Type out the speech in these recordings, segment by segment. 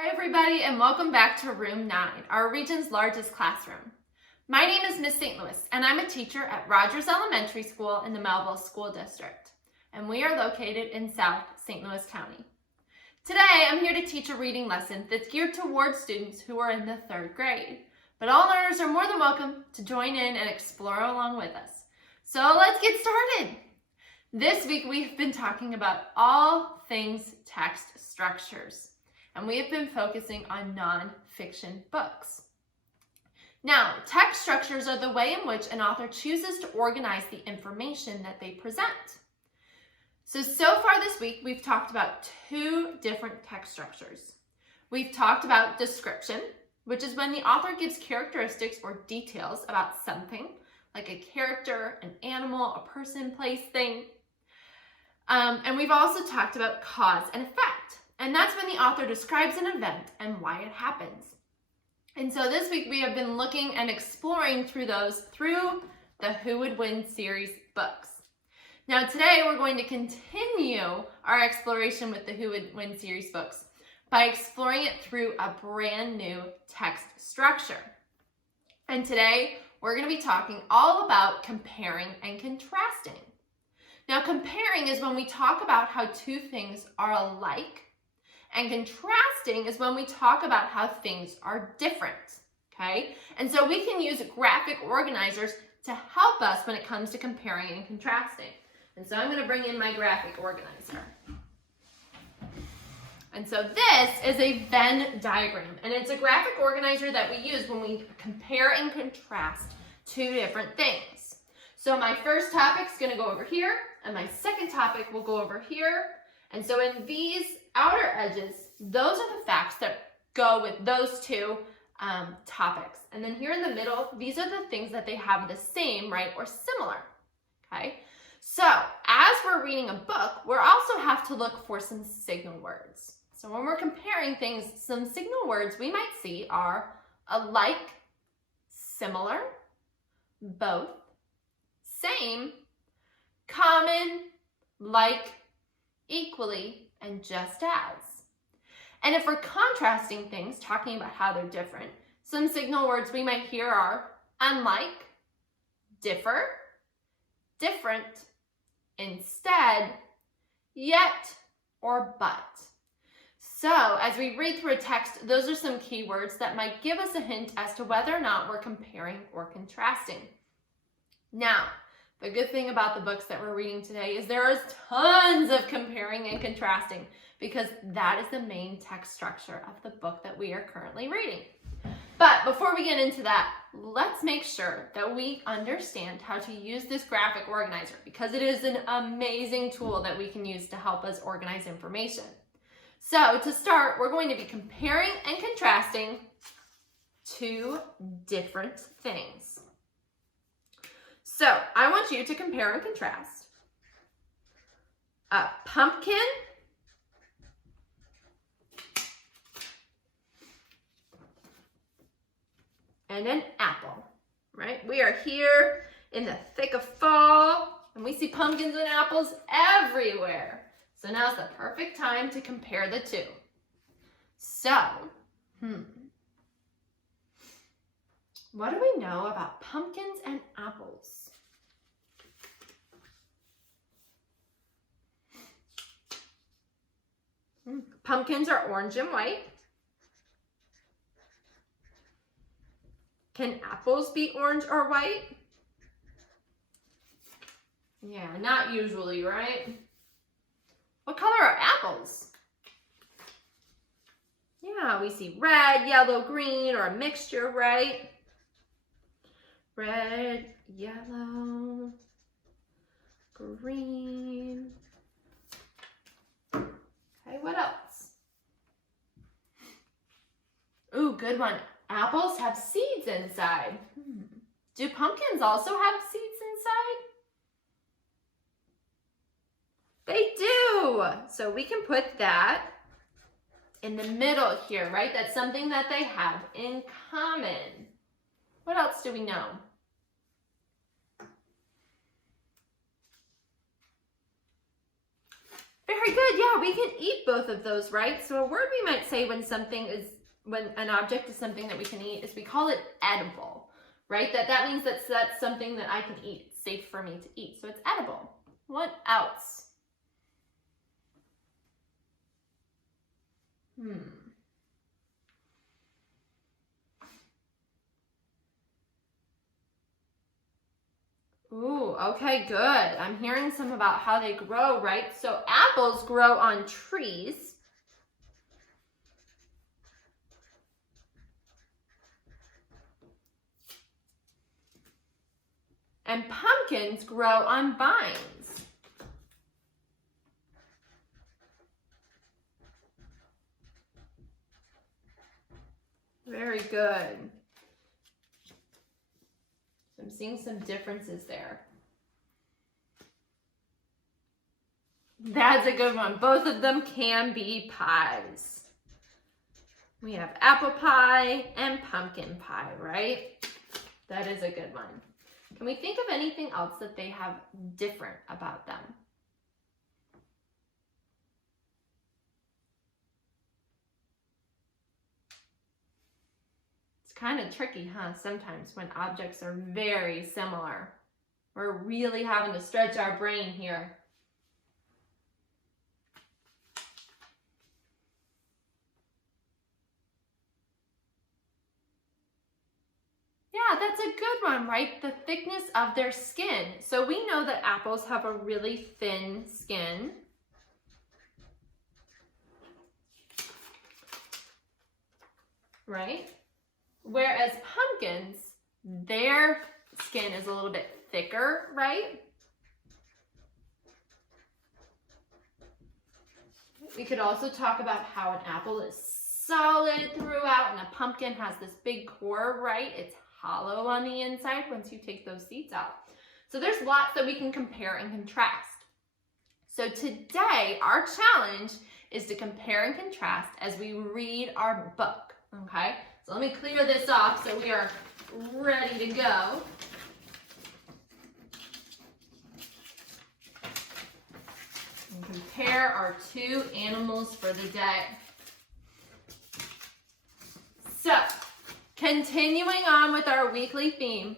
Hi everybody and welcome back to Room 9, our region's largest classroom. My name is Miss St. Louis and I'm a teacher at Rogers Elementary School in the Mehlville School District. And we are located in South St. Louis County. Today I'm here to teach a reading lesson that's geared towards students who are in the 3rd grade. But all learners are more than welcome to join in and explore along with us. So let's get started. This week we've been talking about all things text structures. And we have been focusing on nonfiction books. Now, text structures are the way in which an author chooses to organize the information that they present. So far this week, we've talked about 2 different text structures. We've talked about description, which is when the author gives characteristics or details about something, like a character, an animal, a person, place, thing. And we've also talked about cause and effect. And that's when the author describes an event and why it happens. And so this week we have been looking and exploring through the Who Would Win series books. Now today we're going to continue our exploration with the Who Would Win series books by exploring it through a brand new text structure. And today we're going to be talking all about comparing and contrasting. Now comparing is when we talk about how 2 things are alike. And contrasting is when we talk about how things are different, okay? And so we can use graphic organizers to help us when it comes to comparing and contrasting. And so I'm going to bring in my graphic organizer. And so this is a Venn diagram, and it's a graphic organizer that we use when we compare and contrast 2 different things. So my first topic is going to go over here, and my second topic will go over here. And so in these outer edges, those are the facts that go with those 2 topics. And then here in the middle, these are the things that they have the same, right, or similar, okay? So as we're reading a book, we also have to look for some signal words. So when we're comparing things, some signal words we might see are alike, similar, both, same, common, like, equally, and just as. And if we're contrasting things, talking about how they're different, some signal words we might hear are unlike, differ, different, instead, yet, or but. So as we read through a text, those are some keywords that might give us a hint as to whether or not we're comparing or contrasting. Now, the good thing about the books that we're reading today is there is tons of comparing and contrasting because that is the main text structure of the book that we are currently reading. But before we get into that, let's make sure that we understand how to use this graphic organizer because it is an amazing tool that we can use to help us organize information. So to start, we're going to be comparing and contrasting 2 different things. So I want you to compare and contrast a pumpkin and an apple, right? We are here in the thick of fall and we see pumpkins and apples everywhere. So now's the perfect time to compare the 2. So, what do we know about pumpkins and apples? Pumpkins are orange and white. Can apples be orange or white? Yeah, not usually, right? What color are apples? Yeah, we see red, yellow, green, or a mixture, right? Red, yellow, green. Okay, what else? Ooh, good one. Apples have seeds inside. Do pumpkins also have seeds inside? They do. So we can put that in the middle here, right? That's something that they have in common. What else do we know? Very good. Yeah, we can eat both of those, right? So a word we might say when an object is something that we can eat is we call it edible, right? That means that's something that I can eat. It's safe for me to eat. So it's edible. What else? Ooh, okay, good. I'm hearing some about how they grow, right? So apples grow on trees. And pumpkins grow on vines. Very good. I'm seeing some differences there. That's a good one. Both of them can be pies. We have apple pie and pumpkin pie, right? That is a good one. Can we think of anything else that they have different about them? It's kind of tricky, huh? Sometimes when objects are very similar. We're really having to stretch our brain here. Yeah, that's a good one, right? The thickness of their skin. So we know that apples have a really thin skin. Right? Whereas pumpkins, their skin is a little bit thicker, right? We could also talk about how an apple is solid throughout and a pumpkin has this big core, right? It's hollow on the inside once you take those seeds out. So there's lots that we can compare and contrast. So today, our challenge is to compare and contrast as we read our book, okay? So let me clear this off so we are ready to go. And compare our two animals for the day. So, continuing on with our weekly theme,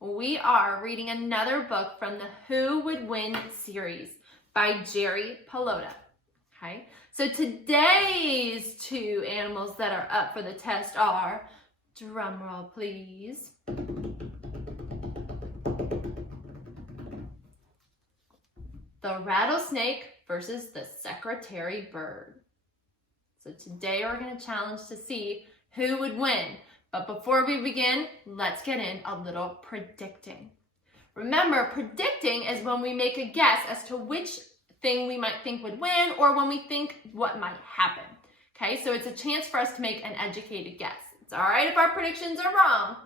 we are reading another book from the Who Would Win series by Pallotta. Okay, so today's two animals that are up for the test are, drum roll please, the rattlesnake versus the secretary bird. So today we're going to challenge to see who would win. But before we begin, let's get in a little predicting. Remember, predicting is when we make a guess as to which thing we might think would win or when we think what might happen. Okay, so it's a chance for us to make an educated guess. It's all right if our predictions are wrong,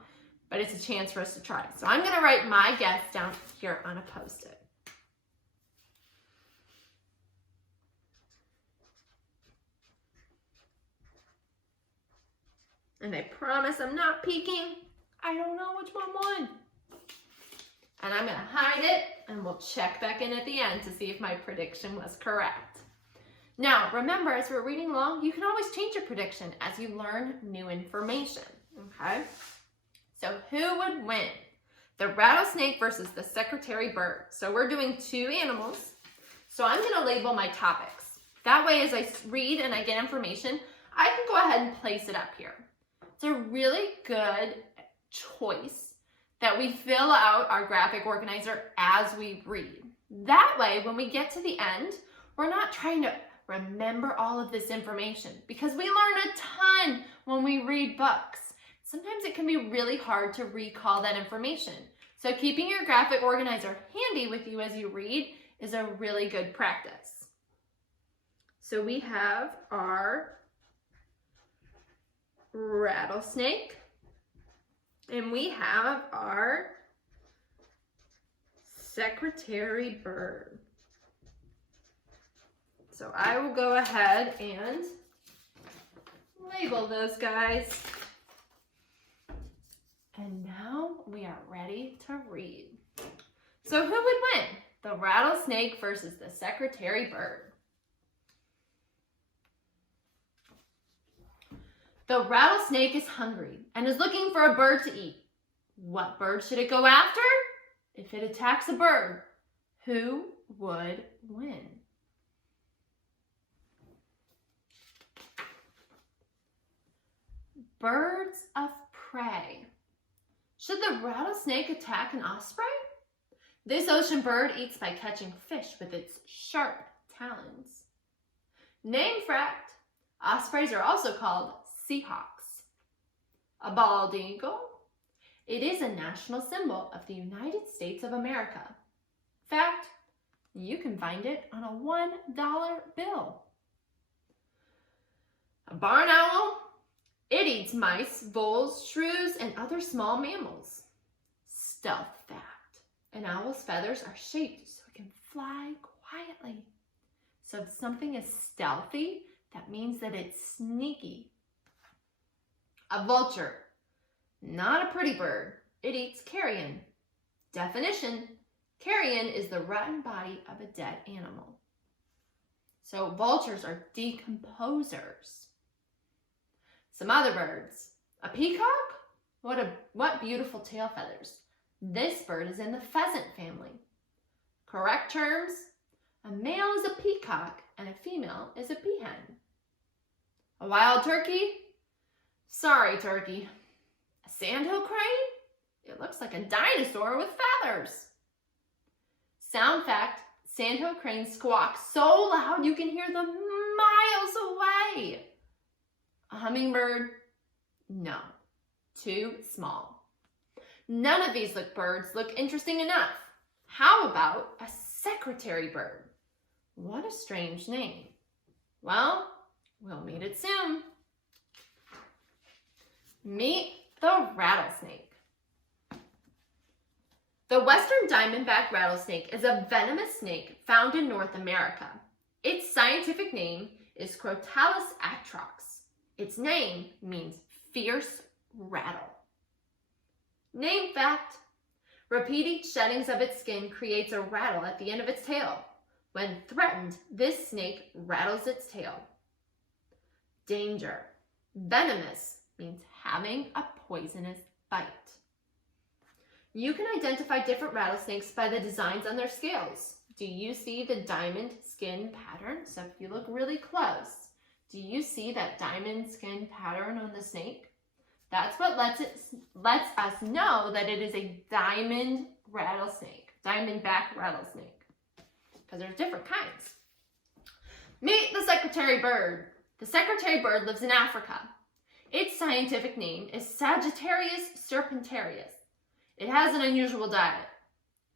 but it's a chance for us to try. So I'm going to write my guess down here on a Post-it. And I promise I'm not peeking. I don't know which one won. And I'm going to hide it, and we'll check back in at the end to see if my prediction was correct. Now, remember, as we're reading along, you can always change your prediction as you learn new information, okay? So who would win? The rattlesnake versus the secretary bird. So we're doing two animals. So I'm going to label my topics. That way, as I read and I get information, I can go ahead and place it up here. It's a really good choice that we fill out our graphic organizer as we read. That way, when we get to the end, we're not trying to remember all of this information because we learn a ton when we read books. Sometimes it can be really hard to recall that information. So keeping your graphic organizer handy with you as you read is a really good practice. So we have our rattlesnake, and we have our secretary bird. So I will go ahead and label those guys. And now we are ready to read. So who would win? The rattlesnake versus the secretary bird. The rattlesnake is hungry and is looking for a bird to eat. What bird should it go after? If it attacks a bird, who would win? Birds of prey. Should the rattlesnake attack an osprey? This ocean bird eats by catching fish with its sharp talons. Name fact, ospreys are also called seahawks. A bald eagle. It is a national symbol of the United States of America. Fact, you can find it on a $1 bill. A barn owl. It eats mice, voles, shrews, and other small mammals. Stealth fact. An owl's feathers are shaped so it can fly quietly. So if something is stealthy, that means that it's sneaky. A vulture. Not a pretty bird. It eats carrion. Definition. Carrion is the rotten body of a dead animal. So vultures are decomposers. Some other birds. A peacock? What beautiful tail feathers. This bird is in the pheasant family. Correct terms. A male is a peacock and a female is a peahen. A wild turkey? Sorry, turkey. A sandhill crane? It looks like a dinosaur with feathers. Sound fact, sandhill cranes squawk so loud you can hear them miles away. A hummingbird? No, too small. None of these birds look interesting enough. How about a secretary bird? What a strange name. Well, we'll meet it soon. Meet the rattlesnake. The western diamondback rattlesnake is a venomous snake found in North America. Its scientific name is Crotalus atrox. Its name means fierce rattle. Name fact, repeated sheddings of its skin creates a rattle at the end of its tail. When threatened, this snake rattles its tail. Danger, venomous means having a poisonous bite. You can identify different rattlesnakes by the designs on their scales. Do you see the diamond skin pattern? So if you look really close, do you see that diamond skin pattern on the snake? That's what lets us know that it is a diamond rattlesnake, diamondback rattlesnake, because there's different kinds. Meet the secretary bird. The secretary bird lives in Africa. Its scientific name is Sagittarius serpentarius. It has an unusual diet.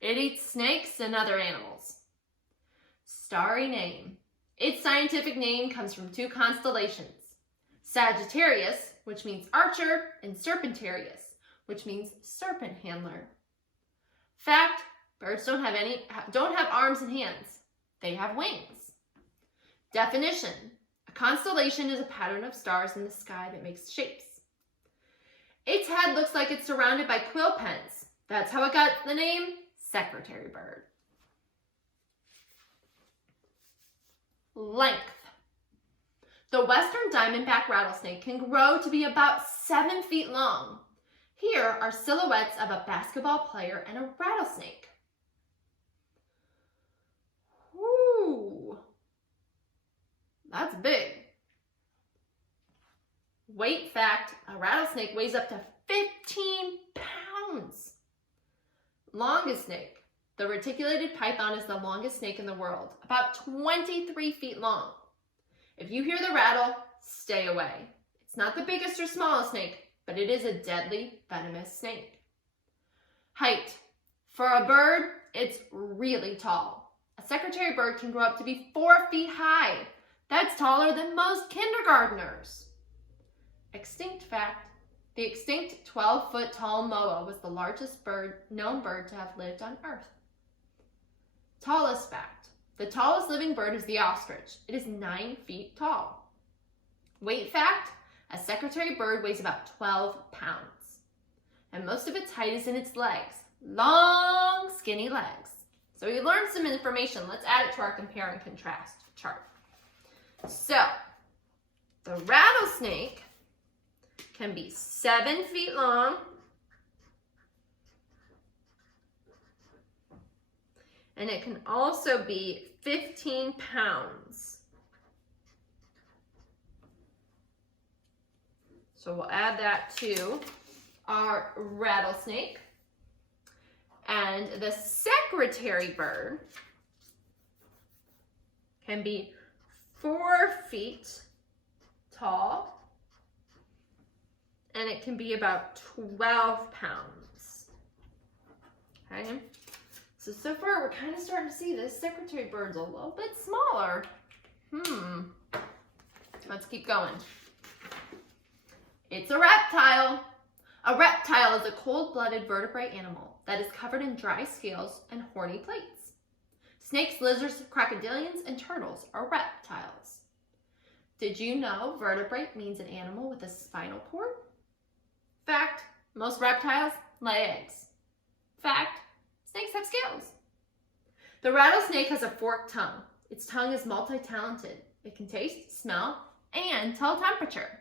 It eats snakes and other animals. Starry name. Its scientific name comes from two constellations. Sagittarius, which means archer, and Serpentarius, which means serpent handler. Fact, birds don't have arms and hands. They have wings. Definition, a constellation is a pattern of stars in the sky that makes shapes. Its head looks like it's surrounded by quill pens. That's how it got the name secretary bird. Length. The western diamondback rattlesnake can grow to be about 7 feet long. Here are silhouettes of a basketball player and a rattlesnake. Whoo, that's big. Weight fact, a rattlesnake weighs up to 15 pounds. Longest snake. The reticulated python is the longest snake in the world, about 23 feet long. If you hear the rattle, stay away. It's not the biggest or smallest snake, but it is a deadly, venomous snake. Height. For a bird, it's really tall. A secretary bird can grow up to be 4 feet high. That's taller than most kindergartners. Extinct fact. The extinct 12-foot tall moa was the largest known bird to have lived on Earth. Tallest fact. The tallest living bird is the ostrich. It is 9 feet tall. Weight fact, a secretary bird weighs about 12 pounds. And most of its height is in its legs. Long, skinny legs. So we learned some information. Let's add it to our compare and contrast chart. So, the rattlesnake can be 7 feet long and it can also be 15 pounds. So we'll add that to our rattlesnake. And the secretary bird can be 4 feet tall and it can be about 12 pounds. Okay, so far we're kind of starting to see this secretary bird's a little bit smaller. Let's keep going. It's a reptile. A reptile is a cold-blooded vertebrate animal that is covered in dry scales and horny plates. Snakes, lizards, crocodilians, and turtles are reptiles. Did you know vertebrate means an animal with a spinal cord? Fact, most reptiles lay eggs. Fact, snakes have scales. The rattlesnake has a forked tongue. Its tongue is multi-talented. It can taste, smell, and tell temperature.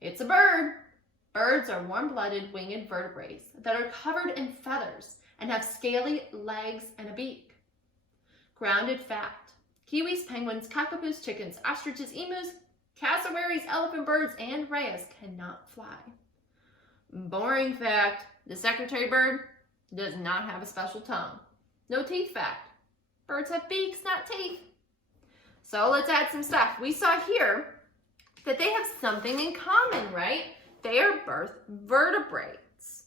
It's a bird. Birds are warm-blooded winged vertebrates that are covered in feathers and have scaly legs and a beak. Grounded fact, kiwis, penguins, cockapoos, chickens, ostriches, emus, cassowaries, elephant birds, and rheas cannot fly. Boring fact, the secretary bird does not have a special tongue. No teeth fact, birds have beaks, not teeth. So let's add some stuff. We saw here that they have something in common, right? They are birth vertebrates.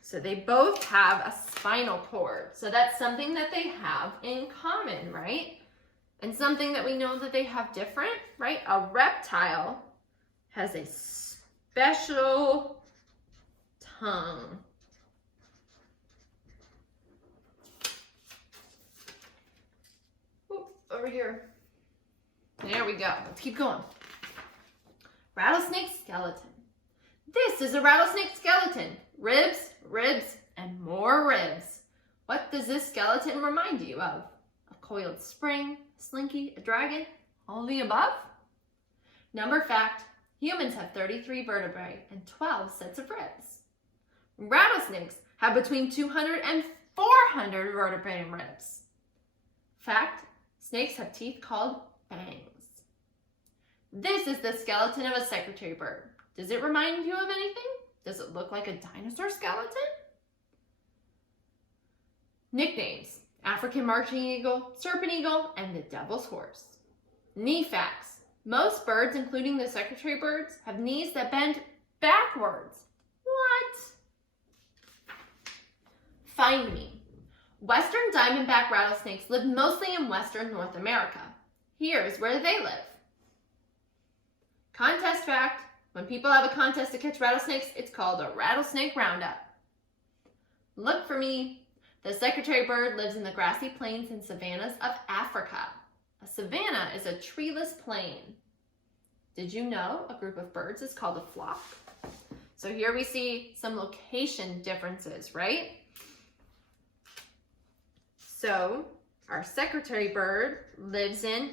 So they both have a spinal cord. So that's something that they have in common, right? And something that we know that they have different, right? A reptile has a special tongue. Oop, over here. There we go. Let's keep going. Rattlesnake skeleton. This is a rattlesnake skeleton. Ribs, ribs, and more ribs. What does this skeleton remind you of? A coiled spring, a slinky, a dragon, all of the above? Number fact, humans have 33 vertebrae and 12 sets of ribs. Rattlesnakes have between 200 and 400 vertebrae and ribs. Fact, snakes have teeth called fangs. This is the skeleton of a secretary bird. Does it remind you of anything? Does it look like a dinosaur skeleton? Nicknames: African marching eagle, serpent eagle, and the devil's horse. Knee facts: most birds, including the secretary birds, have knees that bend backwards. What? Find me. Western diamondback rattlesnakes live mostly in western North America. Here's where they live. Contest fact: when people have a contest to catch rattlesnakes, it's called a rattlesnake roundup. Look for me. The secretary bird lives in the grassy plains and savannas of Africa. A savanna is a treeless plain. Did you know a group of birds is called a flock? So here we see some location differences, right? So our secretary bird lives in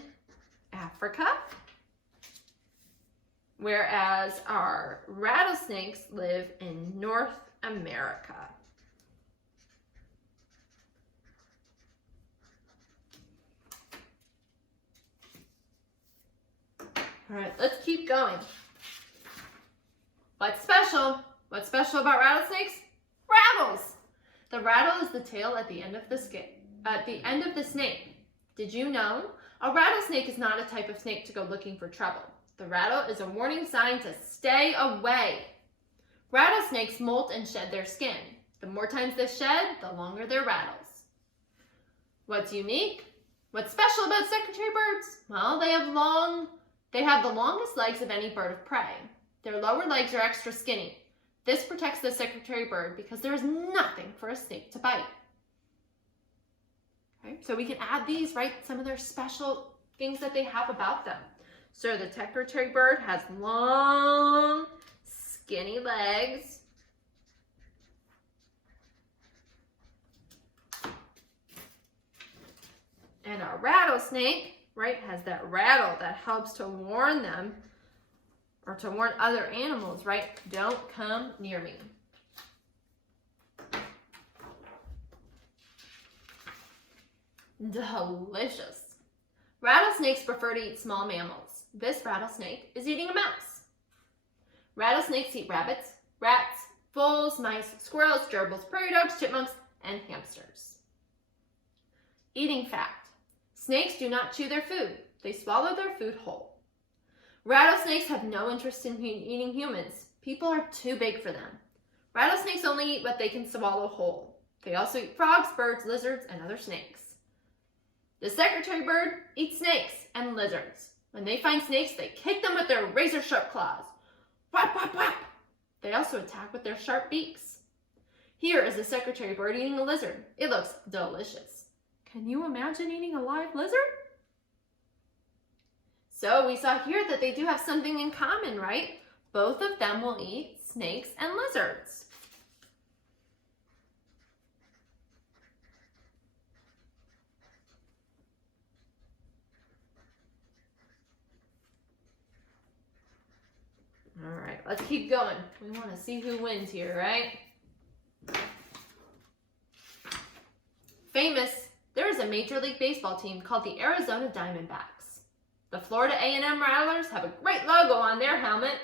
Africa, whereas our rattlesnakes live in North America. All right, let's keep going. What's special? What's special about rattlesnakes? Rattles! The rattle is the tail at the end of the snake. Did you know? A rattlesnake is not a type of snake to go looking for trouble. The rattle is a warning sign to stay away. Rattlesnakes molt and shed their skin. The more times they shed, the longer their rattles. What's unique? What's special about secretary birds? Well, they have the longest legs of any bird of prey. Their lower legs are extra skinny. This protects the secretary bird because there is nothing for a snake to bite. Okay, so we can add these, right? Some of their special things that they have about them. So the secretary bird has long, skinny legs. And our rattlesnake right, has that rattle that helps to warn them or to warn other animals, right? Don't come near me. Delicious. Rattlesnakes prefer to eat small mammals. This rattlesnake is eating a mouse. Rattlesnakes eat rabbits, rats, voles, mice, squirrels, gerbils, prairie dogs, chipmunks, and hamsters. Eating fact. Snakes do not chew their food. They swallow their food whole. Rattlesnakes have no interest in eating humans. People are too big for them. Rattlesnakes only eat what they can swallow whole. They also eat frogs, birds, lizards, and other snakes. The secretary bird eats snakes and lizards. When they find snakes, they kick them with their razor-sharp claws. Whap, whap, whap. They also attack with their sharp beaks. Here is the secretary bird eating a lizard. It looks delicious. Can you imagine eating a live lizard? So we saw here that they do have something in common, right? Both of them will eat snakes and lizards. All right, let's keep going. We want to see who wins here, right? Famous, there is a Major League Baseball team called the Arizona Diamondbacks. The Florida A&M Rattlers have a great logo on their helmet.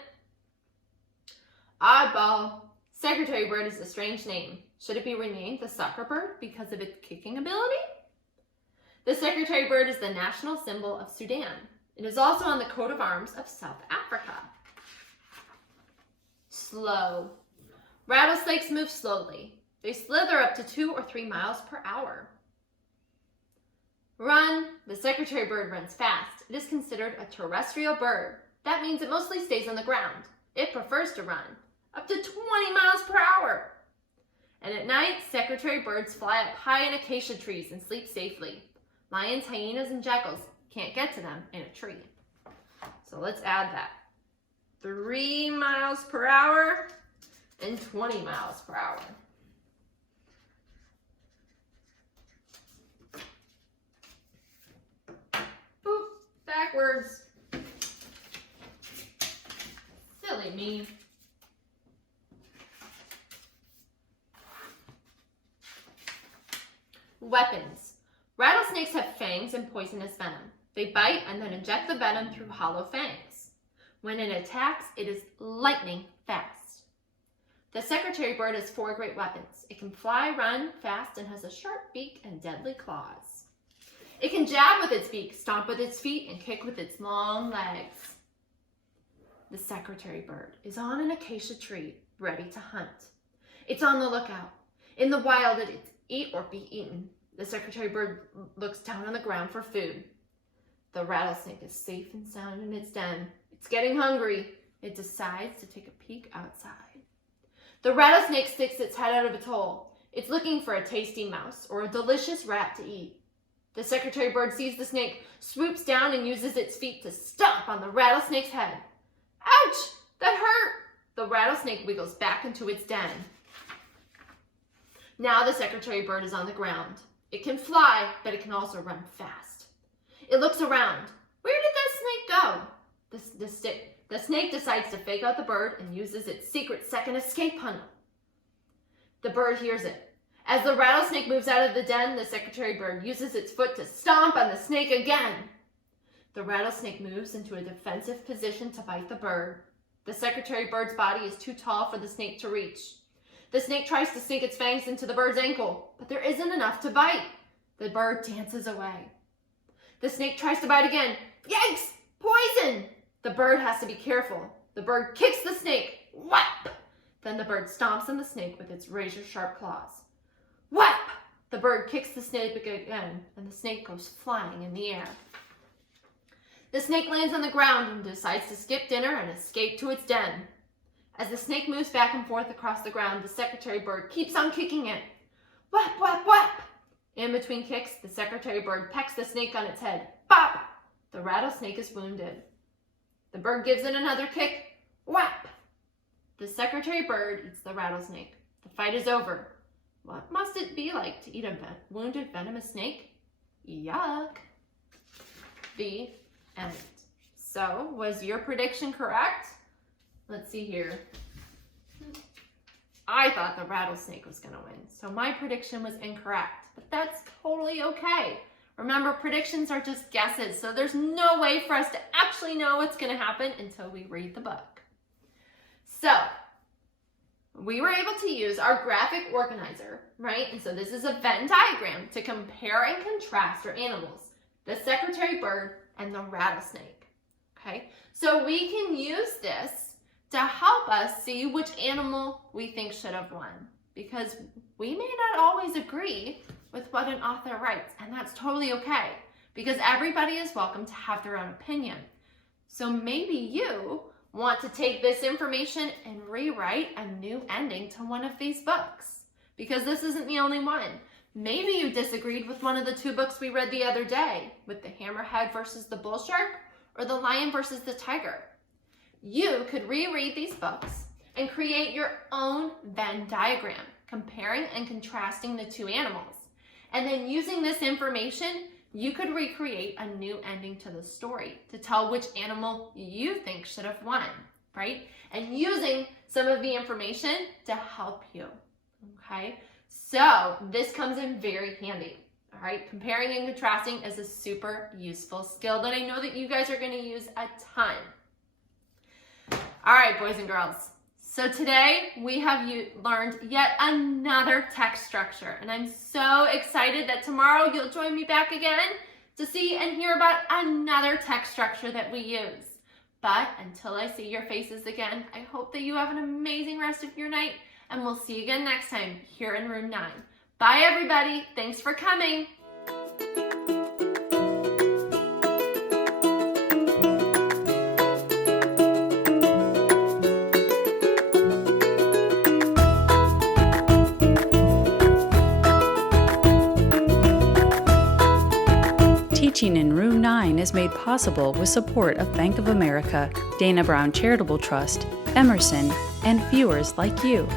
Oddball, secretary bird is a strange name. Should it be renamed the soccer bird because of its kicking ability? The secretary bird is the national symbol of Sudan. It is also on the coat of arms of South Africa. Slow. Rattlesnakes move slowly. They slither up to 2 or 3 miles per hour. Run. The secretary bird runs fast. It is considered a terrestrial bird. That means it mostly stays on the ground. It prefers to run up to 20 miles per hour. And at night, secretary birds fly up high in acacia trees and sleep safely. Lions, hyenas, and jackals can't get to them in a tree. So let's add that. 3 miles per hour and 20 miles per hour. Boop, backwards. Silly me. Weapons. Rattlesnakes have fangs and poisonous venom. They bite and then inject the venom through hollow fangs. When it attacks, it is lightning fast. The secretary bird has 4 great weapons. It can fly, run fast, and has a sharp beak and deadly claws. It can jab with its beak, stomp with its feet, and kick with its long legs. The secretary bird is on an acacia tree, ready to hunt. It's on the lookout. In the wild, it's eat or be eaten. The secretary bird looks down on the ground for food. The rattlesnake is safe and sound in its den. It's getting hungry. It decides to take a peek outside. The rattlesnake sticks its head out of its hole. It's looking for a tasty mouse or a delicious rat to eat. The secretary bird sees the snake, swoops down, and uses its feet to stomp on the rattlesnake's head. Ouch! That hurt! The rattlesnake wiggles back into its den. Now the secretary bird is on the ground. It can fly, but it can also run fast. It looks around. Where did that snake go? The snake decides to fake out the bird and uses its secret second escape tunnel. The bird hears it. As the rattlesnake moves out of the den, the secretary bird uses its foot to stomp on the snake again. The rattlesnake moves into a defensive position to bite the bird. The secretary bird's body is too tall for the snake to reach. The snake tries to sink its fangs into the bird's ankle, but there isn't enough to bite. The bird dances away. The snake tries to bite again. Yikes! Poison! The bird has to be careful. The bird kicks the snake. Whap! Then the bird stomps on the snake with its razor-sharp claws. Whap! The bird kicks the snake again, and the snake goes flying in the air. The snake lands on the ground and decides to skip dinner and escape to its den. As the snake moves back and forth across the ground, the secretary bird keeps on kicking it. Whap, whap, whap! In between kicks, the secretary bird pecks the snake on its head. Bop! The rattlesnake is wounded. The bird gives it another kick. Whap! The secretary bird eats the rattlesnake. The fight is over. What must it be like to eat a wounded venomous snake? Yuck! The end. So, was your prediction correct? Let's see here. I thought the rattlesnake was going to win, so my prediction was incorrect, but that's totally okay. Remember, predictions are just guesses, so there's no way for us to actually know what's going to happen until we read the book. So, we were able to use our graphic organizer, right? And so this is a Venn diagram to compare and contrast our animals, the secretary bird and the rattlesnake, okay? So we can use this to help us see which animal we think should have won, because we may not always agree with what an author writes, and that's totally okay, because everybody is welcome to have their own opinion. So maybe you want to take this information and rewrite a new ending to one of these books, because this isn't the only one. Maybe you disagreed with one of the 2 books we read the other day, with the hammerhead versus the bull shark, or the lion versus the tiger. You could reread these books and create your own Venn diagram, comparing and contrasting the 2 animals. And then using this information, you could recreate a new ending to the story to tell which animal you think should have won, right? And using some of the information to help you, okay? So this comes in very handy, all right? Comparing and contrasting is a super useful skill that I know that you guys are going to use a ton. All right, boys and girls. So today we have learned yet another text structure, and I'm so excited that tomorrow you'll join me back again to see and hear about another text structure that we use. But until I see your faces again, I hope that you have an amazing rest of your night, and we'll see you again next time here in room 9. Bye everybody, thanks for coming. Teaching in Room 9 is made possible with support of Bank of America, Dana Brown Charitable Trust, Emerson, and viewers like you.